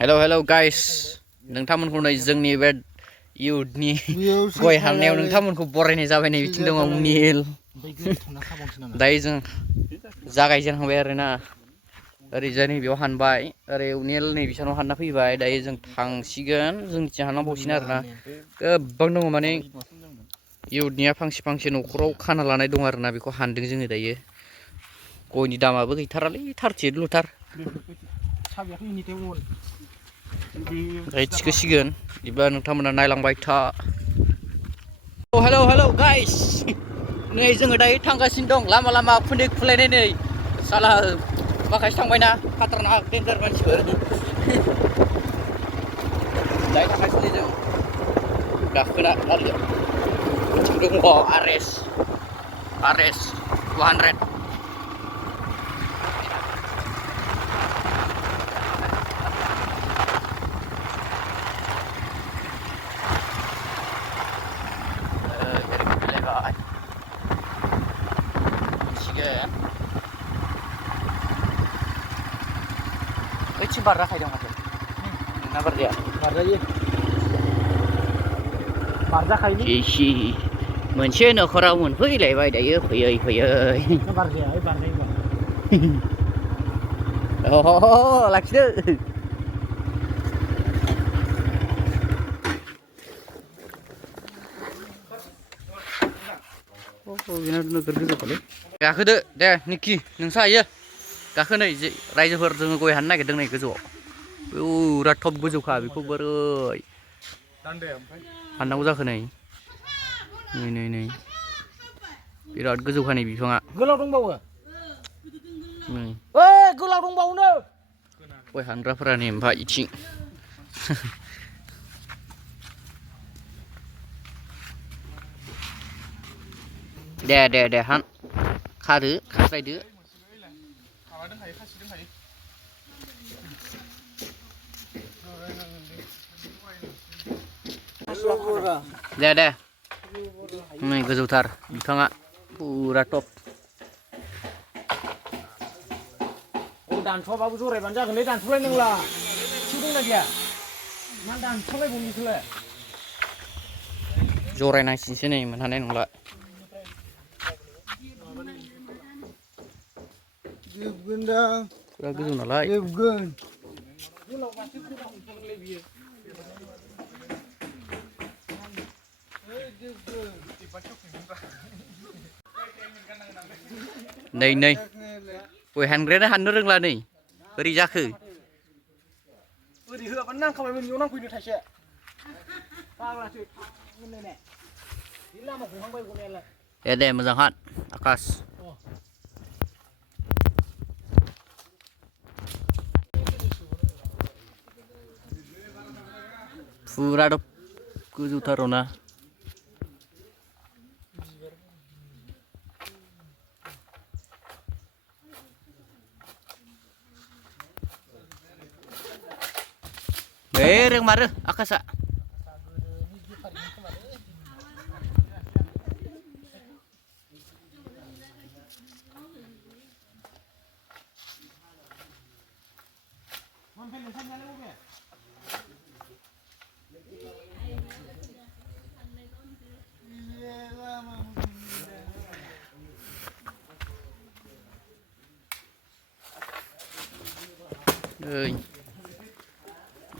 हेल' guys नोंथांमोनखौ नै जोंनि बे इउथनि गय हाननायाव नोंथांमोनखौ बरायनाय जाबाय। नै बिथिं दङ निल दायो जों जागायजेनहांबाय आरोना। ओरैजाय नै बेयाव हानबाय, ओरै निल नै बिसानाव हानना फैबाय। दायो जों थांसिगोन, जोंनिथिं हाननांबावसिगोन आरोना। गोबां दङ माने इउथनिया फांसे फांसे न'खराव खाना लानाय दं आरोना, बेखौ हानदों जोङो दायो। गयनि दामाबो गैथारालै, 38ल'थार। थिखोसिगोन बिदिब्ला नोंथांमोना नायलांबाय था। हेल' गाइस, नै जोङो दायो थांगासिनो दं लामा लामा उखुन्दै खुलायनाय। नै साला माखासे थांबायना खाटारनाक देन्जार मानसिफोर। दायो थांगासिनो जों गाखोना गारियाव। दङ आर एस 200। ओइथिं बारजाखायदों माथो नोंना बारजाया? बारजायो, बारजाखायोलै। मोनसे न'खराव मोनफैलायबाय दायो फैयै फैयै। बारजाया, बारजायो। लाखिदो। गाखोदो दे निक्कि, नोंसो हायो। गाखो, नै रायजोफोर जोङो गय हाननो नागिरदों नै गोजौआव। बिराद टप गोजौखा, बेखौ बोरै हाननांगौ जाखो? नै बिराद गोजौखा नै बिफाङा। गोलाव दंबावो, गोलाव दंबावोनो। गय हानग्राफोरा नै ओमफ्राय इथिं। दे हान, खादो, खास्लायदो। दे नै गोजौथार बिफाङा, फुरा टप। दानस'वाबाबो जरायबानो जागोनलै, दानस'लायनांला। दंना गैया? मा दानस'लायबावनो बेखौलाय? जरायनांसिगोनसो, नै मोनहानाय नंला। बिराद गोजौ नालाय। नै गय हानग्रायानो हाननो रोंला, नै बोरै जाखो? ओरै होआबानो नांखाबायमोन, बेयाव नांफैनो थाइसे। दे मोजां हान आकाश। फुरा गोजौथारावना। रोंमारो आकाशआ।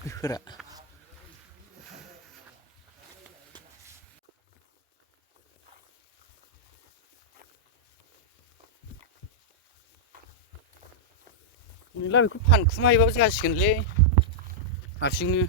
बेफोरा नोंला बेखौ फानखुमा हैबाबो जासिगोनलै हारसिंनो।